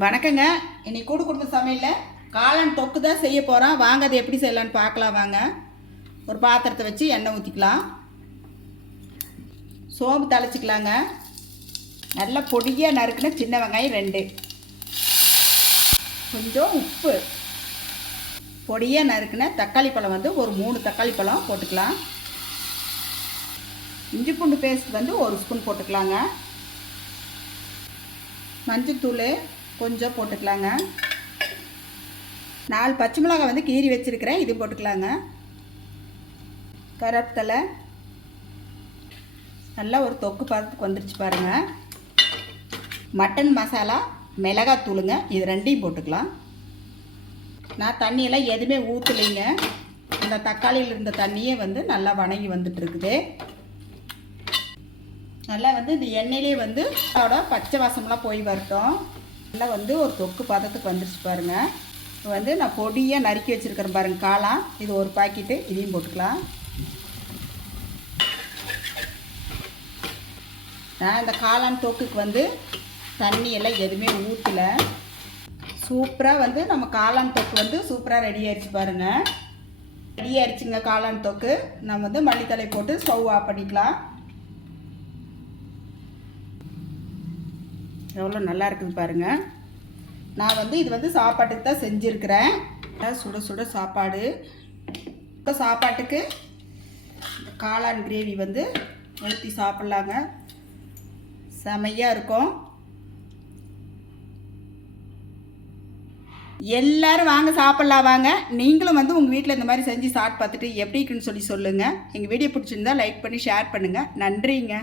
வணக்கங்க. இன்னைக்கு கூடு குடும்ப சமையலில் காளான் தொக்கு தான் செய்ய போகிறோம். வாங்க அதை எப்படி செய்யலான்னு பார்க்கலாம். வாங்க. ஒரு பாத்திரத்தை வச்சு எண்ணெய் ஊற்றிக்கலாம். சோம்பு தழைச்சிக்கலாங்க. நல்லா பொடியாக நறுக்குன சின்ன வெங்காயம் 2, கொஞ்சம் உப்பு, பொடியாக நறுக்குன தக்காளி பழம் வந்து ஒரு 3 தக்காளி பழம் போட்டுக்கலாம். இஞ்சி பூண்டு பேஸ்ட் வந்து 1 ஸ்பூன் போட்டுக்கலாங்க. மஞ்சத்தூள் கொஞ்சம் போட்டுக்கலாங்க. 4 பச்சை மிளகாய் வந்து கீறி வச்சுருக்கிறேன், இது போட்டுக்கலாங்க. கருவேப்பிலை நல்லா ஒரு தொக்கு பதத்துக்கு வந்துருச்சு பாருங்கள். மட்டன் மசாலா, மிளகாத்தூளுங்க, இது 2ஐயும் போட்டுக்கலாம். நான் தண்ணியெல்லாம் எதுவுமே ஊற்றலைங்க. அந்த தக்காளியில் இருந்த தண்ணியே வந்து நல்லா வணங்கி வந்துட்டு இருக்குது. நல்லா வந்து இந்த எண்ணெயிலே வந்து அதோட பச்சை வாசம்லாம் போய் வரட்டும். நல்லா வந்து ஒரு தொக்கு பதத்துக்கு வந்துருச்சு பாருங்கள். இப்போ வந்து நான் பொடியாக நறுக்கி வச்சுருக்கிறேன் பாருங்கள் காளான், இது ஒரு பாக்கெட்டு, இதையும் போட்டுக்கலாம். நான் இந்த காளான் தொக்குக்கு வந்து தண்ணி எல்லாம் எதுவுமே ஊற்றலை. சூப்பராக வந்து நம்ம காளான் தொக்கு வந்து சூப்பராக ரெடி ஆகிடுச்சு பாருங்கள். ரெடி ஆகிடுச்சுங்க காளான் தொக்கு. நம்ம வந்து மல்லித்தழை போட்டு ஸ்டவ் ஆஃப் பண்ணிக்கலாம். எவ்வளோ நல்லா இருக்குது பாருங்கள். நான் வந்து இது வந்து சாப்பாட்டுக்கு தான் செஞ்சுருக்கிறேன். சுட சுட சாப்பாடு. இப்போ சாப்பாட்டுக்கு காளான் கிரேவி வந்து ஊற்றி சாப்பிட்லாங்க. செமையாக இருக்கும். எல்லோரும் வாங்க சாப்பிட்லாம். வாங்க நீங்களும் வந்து உங்கள் வீட்டில் இந்த மாதிரி செஞ்சு சாப்பிட்டு பார்த்துட்டு எப்படி இருக்குன்னு சொல்லி சொல்லுங்கள். எங்கள் வீடியோ பிடிச்சிருந்தா லைக் பண்ணி ஷேர் பண்ணுங்கள். நன்றிங்க.